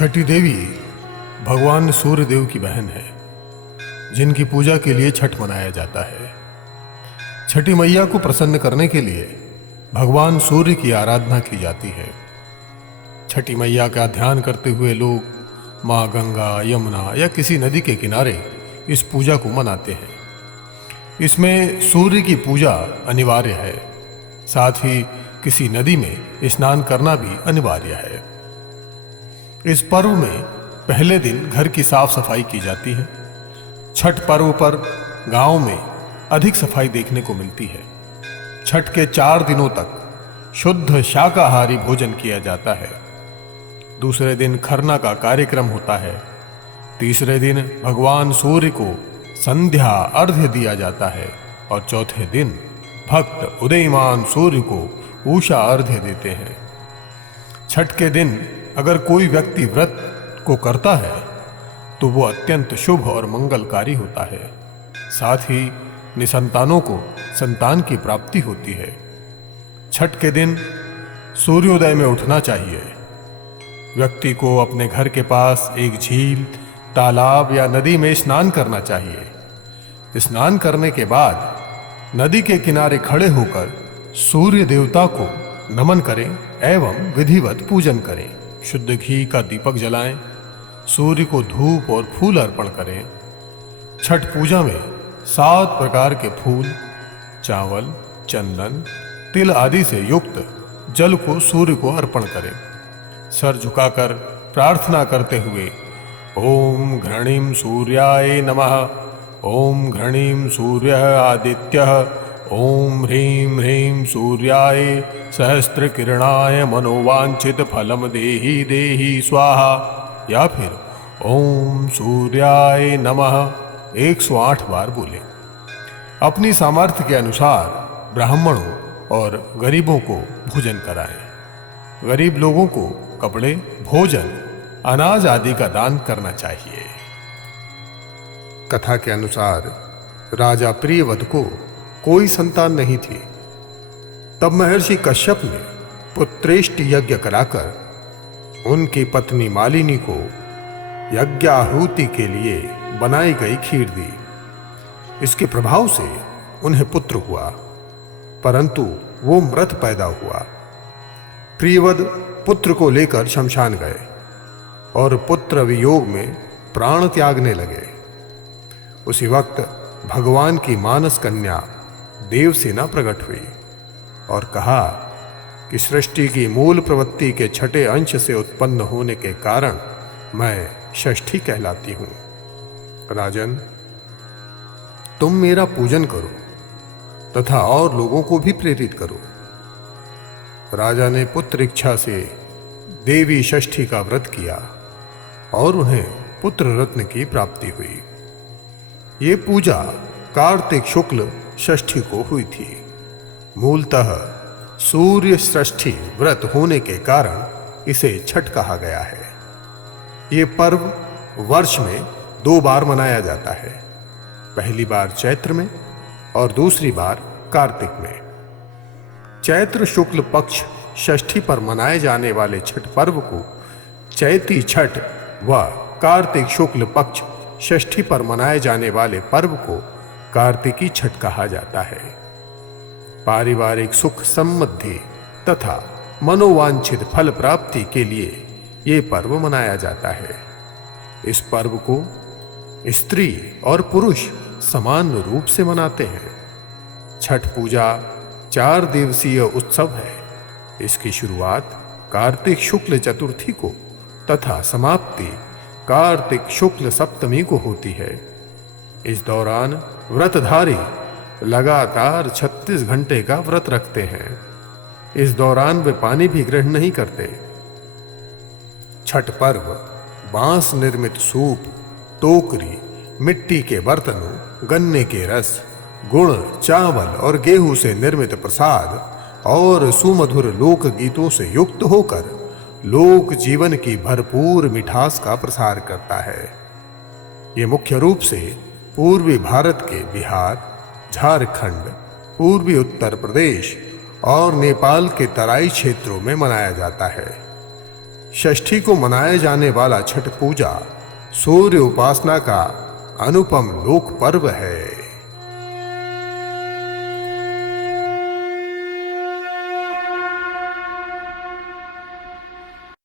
छठी देवी भगवान सूर्य देव की बहन है, जिनकी पूजा के लिए छठ मनाया जाता है। छठी मैया को प्रसन्न करने के लिए भगवान सूर्य की आराधना की जाती है। छठी मैया का ध्यान करते हुए लोग माँ गंगा, यमुना या किसी नदी के किनारे इस पूजा को मनाते हैं। इसमें सूर्य की पूजा अनिवार्य है, साथ ही किसी नदी में स्नान करना भी अनिवार्य है। इस पर्व में पहले दिन घर की साफ सफाई की जाती है। छठ पर्व पर गांव में अधिक सफाई देखने को मिलती है। छठ के 4 दिनों तक शुद्ध शाकाहारी भोजन किया जाता है। दूसरे दिन खरना का कार्यक्रम होता है। तीसरे दिन भगवान सूर्य को संध्या अर्घ्य दिया जाता है और चौथे दिन भक्त उदयमान सूर्य को उषा अर्घ्य देते हैं। छठ के दिन अगर कोई व्यक्ति व्रत को करता है तो वो अत्यंत शुभ और मंगलकारी होता है। साथ ही निसंतानों को संतान की प्राप्ति होती है। छठ के दिन सूर्योदय में उठना चाहिए। व्यक्ति को अपने घर के पास एक झील, तालाब या नदी में स्नान करना चाहिए। स्नान करने के बाद नदी के किनारे खड़े होकर सूर्य देवता को नमन करें एवं विधिवत पूजन करें। शुद्ध घी का दीपक जलाएं, सूर्य को धूप और फूल अर्पण करें। छठ पूजा में 7 प्रकार के फूल, चावल, चंदन, तिल आदि से युक्त जल को सूर्य को अर्पण करें। सर झुकाकर प्रार्थना करते हुए ओम घृणीं सूर्याय नमः, ओम घृणीं सूर्यः आदित्यः, ओम ह्रीं ह्रीं सूर्याय सहस्त्रकिरणाय मनोवांछित फलम देहि देहि स्वाहा, या फिर ओम सूर्याय नमः 108 बार बोलें। अपनी सामर्थ्य के अनुसार ब्राह्मणों और गरीबों को भोजन कराएं। गरीब लोगों को कपड़े, भोजन, अनाज आदि का दान करना चाहिए। कथा के अनुसार राजा प्रियव्रत को कोई संतान नहीं थी। तब महर्षि कश्यप ने पुत्रेष्टि यज्ञ कराकर उनकी पत्नी मालिनी को यज्ञाहुति के लिए बनाई गई खीर दी। इसके प्रभाव से उन्हें पुत्र हुआ, परंतु वो मृत पैदा हुआ। प्रियव्रत पुत्र को लेकर शमशान गए और पुत्र वियोग में प्राण त्यागने लगे। उसी वक्त भगवान की मानस कन्या देवसेना प्रकट हुई और कहा कि सृष्टि की मूल प्रवृत्ति के छठे अंश से उत्पन्न होने के कारण मैं षष्ठी कहलाती हूं। राजन, तुम मेरा पूजन करो तथा और लोगों को भी प्रेरित करो। राजा ने पुत्र इच्छा से देवी षष्ठी का व्रत किया और उन्हें पुत्र रत्न की प्राप्ति हुई। ये पूजा कार्तिक शुक्ल षष्ठी को हुई थी। मूलतः सूर्य षष्ठी व्रत होने के कारण इसे छठ कहा गया है। ये पर्व वर्ष में 2 बार मनाया जाता है, पहली बार चैत्र में और दूसरी बार कार्तिक में। चैत्र शुक्ल पक्ष षष्ठी पर मनाए जाने वाले छठ पर्व को चैती छठ व कार्तिक शुक्ल पक्ष षष्ठी पर मनाए जाने वाले पर्व को कार्तिकी छठ कहा जाता है। पारिवारिक सुख समृद्धि तथा मनोवांछित फल प्राप्ति के लिए ये पर्व मनाया जाता है। इस पर्व को स्त्री और पुरुष समान रूप से मनाते हैं। छठ पूजा 4 दिवसीय उत्सव है। इसकी शुरुआत कार्तिक शुक्ल चतुर्थी को तथा समाप्ति कार्तिक शुक्ल सप्तमी को होती है। इस दौरान व्रतधारी लगातार 36 घंटे का व्रत रखते हैं। इस दौरान वे पानी भी ग्रहण नहीं करते। छठ पर्व बांस निर्मित सूप, टोकरी, मिट्टी के बर्तनों, गन्ने के रस, गुड़, चावल और गेहूं से निर्मित प्रसाद और सुमधुर लोक गीतों से युक्त होकर लोक जीवन की भरपूर मिठास का प्रसार करता है। ये मुख्य रूप से पूर्वी भारत के बिहार, झारखंड, पूर्वी उत्तर प्रदेश और नेपाल के तराई क्षेत्रों में मनाया जाता है। षष्ठी को मनाए जाने वाला छठ पूजा सूर्य उपासना का अनुपम लोक पर्व है।